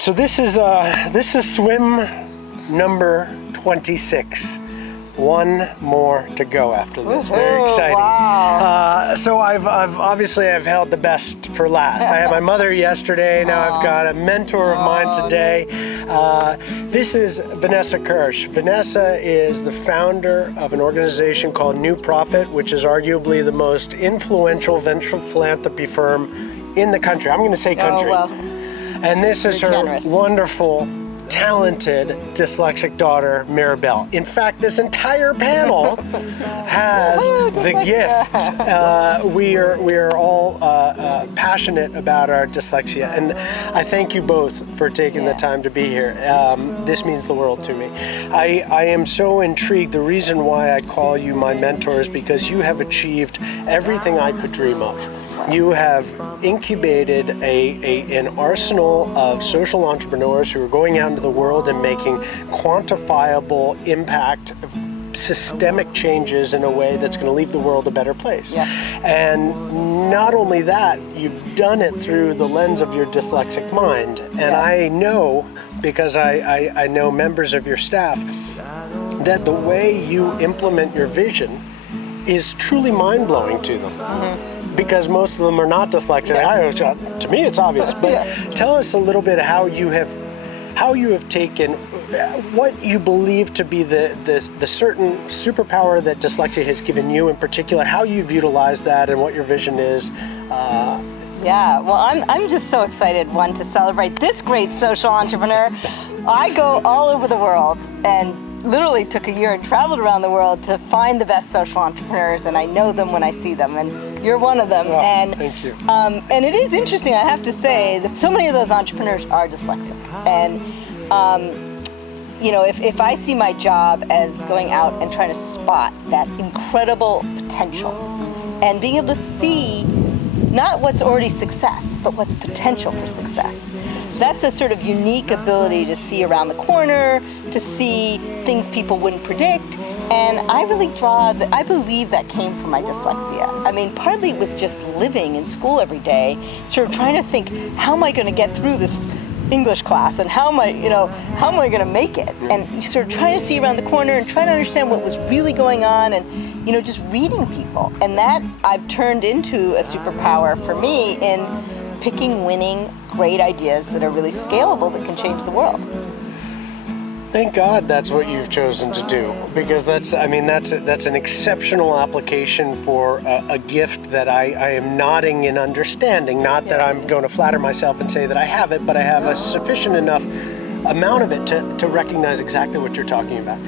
right, so this is swim number 26. One more to go after this. Very exciting. Wow. So I've obviously held the best for last. I had my mother yesterday. Now I've got a mentor of mine today. This is Vanessa Kirsch. Vanessa is the founder of an organization called New Profit, which is arguably the most influential venture philanthropy firm in the country. I'm going to say country. Oh, well. And this is her generous. wonderful, talented dyslexic daughter, Maribel. In fact, this entire panel has the gift. We are all passionate about our dyslexia, and I thank you both for taking the time to be here. This means the world to me. I am so intrigued. The reason why I call you my mentor is because you have achieved everything I could dream of. You have incubated an arsenal of social entrepreneurs who are going out into the world and making quantifiable impact, systemic changes in a way that's going to leave the world a better place. Yeah. And not only that, you've done it through the lens of your dyslexic mind. And I know, because I know members of your staff, that the way you implement your vision is truly mind-blowing to them. Mm-hmm. Because most of them are not dyslexic. To me, it's obvious. But tell us a little bit how you have taken what you believe to be the certain superpower that dyslexia has given you in particular, how you've utilized that, and what your vision is. Yeah, well, I'm just so excited, one, to celebrate this great social entrepreneur. I go all over the world and literally took a year and traveled around the world to find the best social entrepreneurs, and I know them when I see them, and you're one of them. Oh, and thank you. And it is interesting, I have to say, that so many of those entrepreneurs are dyslexic. And you know, if I see my job as going out and trying to spot that incredible potential and being able to see not what's already success, but what's potential for success. That's a sort of unique ability to see around the corner, to see things people wouldn't predict. And I really I believe that came from my dyslexia. I mean, partly it was just living in school every day, sort of trying to think, how am I going to get through this English class, and how am I going to make it? And you sort of trying to see around the corner and trying to understand what was really going on, and just reading people. And that I've turned into a superpower for me in picking winning great ideas that are really scalable, that can change the world. Thank God that's what you've chosen to do, because that's an exceptional application for a gift that I am nodding in understanding. Not that I'm going to flatter myself and say that I have it, but I have a sufficient enough amount of it to recognize exactly what you're talking about.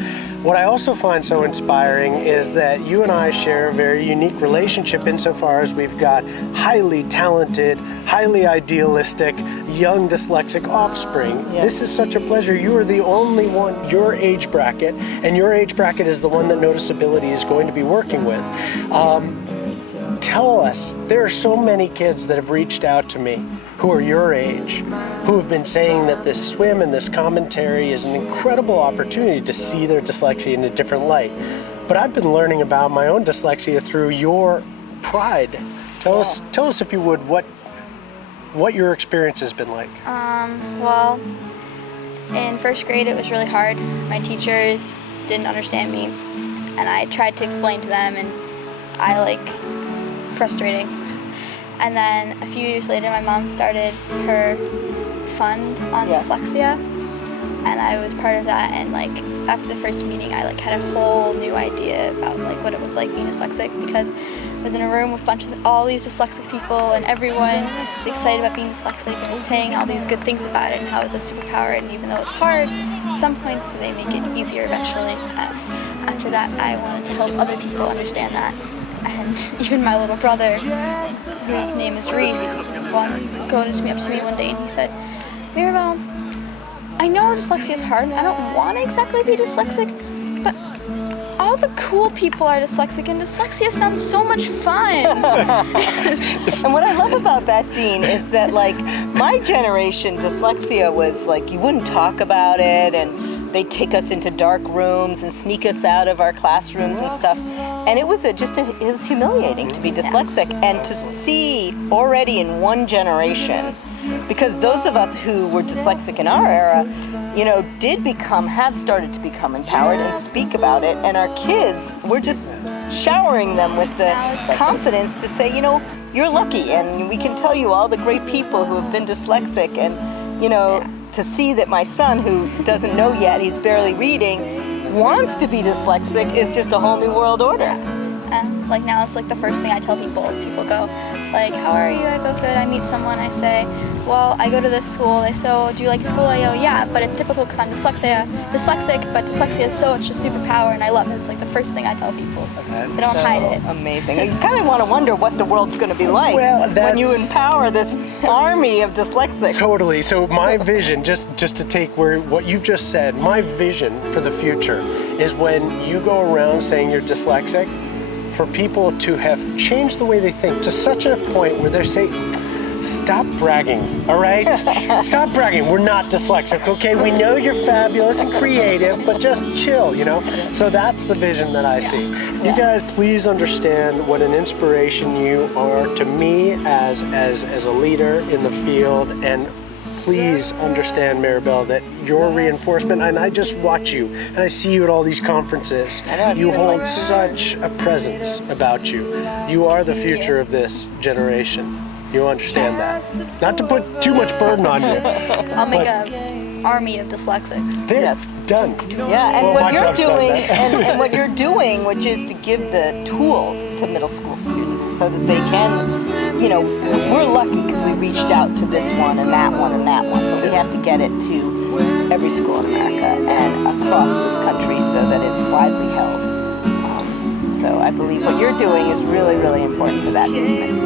What I also find so inspiring is that you and I share a very unique relationship insofar as we've got highly talented, highly idealistic, young dyslexic offspring. Yeah. This is such a pleasure. You are the only one, your age bracket, and your age bracket is the one that NoticeAbility is going to be working with. Tell us, there are so many kids that have reached out to me who are your age, who have been saying that this swim and this commentary is an incredible opportunity to see their dyslexia in a different light. But I've been learning about my own dyslexia through your pride. Tell us, if you would, what your experience has been like. Well, in first grade it was really hard. My teachers didn't understand me, and I tried to explain to them, and frustrating. And then a few years later, my mom started her fund on dyslexia, and I was part of that. And after the first meeting, I had a whole new idea about what it was like being dyslexic, because I was in a room with all these dyslexic people, and everyone was excited about being dyslexic and was saying all these good things about it and how it was a superpower. And even though it's hard, at some points they make it easier eventually. After that, I wanted to help other people understand that. And even my little brother, whose name is Reese, came up to me one day and he said, "Maribel, I know dyslexia is hard. I don't want to exactly be dyslexic, but all the cool people are dyslexic, and dyslexia sounds so much fun." And what I love about that, Dean, is that my generation, dyslexia was you wouldn't talk about it, and they'd take us into dark rooms and sneak us out of our classrooms and stuff. And it was it was humiliating to be dyslexic, and to see already in one generation, because those of us who were dyslexic in our era, have started to become empowered and speak about it, and our kids, we're just showering them with the confidence to say, you're lucky, and we can tell you all the great people who have been dyslexic, and to see that my son, who doesn't know yet, he's barely reading, wants to be dyslexic is just a whole new world order. Like now it's like the first thing I tell people. People go like, how are you? I go, good. I meet someone, I say, well, I go to this school. They say, oh, do you like school? I go, yeah, but it's difficult because I'm dyslexic, but dyslexia is such a superpower and I love it. It's like the first thing I tell people. They don't hide it. Amazing. You kind of want to wonder what the world's going to be like when you empower this army of dyslexics. Totally. So my vision, just to take what you've just said, my vision for the future is when you go around saying you're dyslexic, for people to have changed the way they think to such a point where they say, stop bragging, all right? Stop bragging. We're not dyslexic, okay? We know you're fabulous and creative, but just chill, So that's the vision that I see. You guys, please understand what an inspiration you are to me as a leader in the field, and please understand, Maribel, that your reinforcement, and I just watch you, and I see you at all these conferences. You hold such a presence about you. You are the future of this generation. You understand that. Not to put too much burden on you. I'll make an army of dyslexics. There, done. Yeah, and what you're doing, and what you're doing, which is to give the tools to middle school students so that they can, we're lucky because we reached out to this one and that one and that one, but we have to get it to every school in America and across this country so that it's widely held. So I believe what you're doing is really, really important to that movement.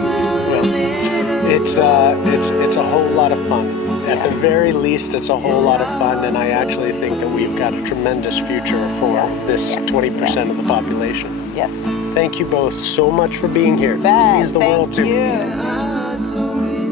It's a whole lot of fun. At the very least, it's a whole lot of fun, and I actually think that we've got a tremendous future for this 20% of the population. Yes. Thank you both so much for being here. This means the world to me. Thank you.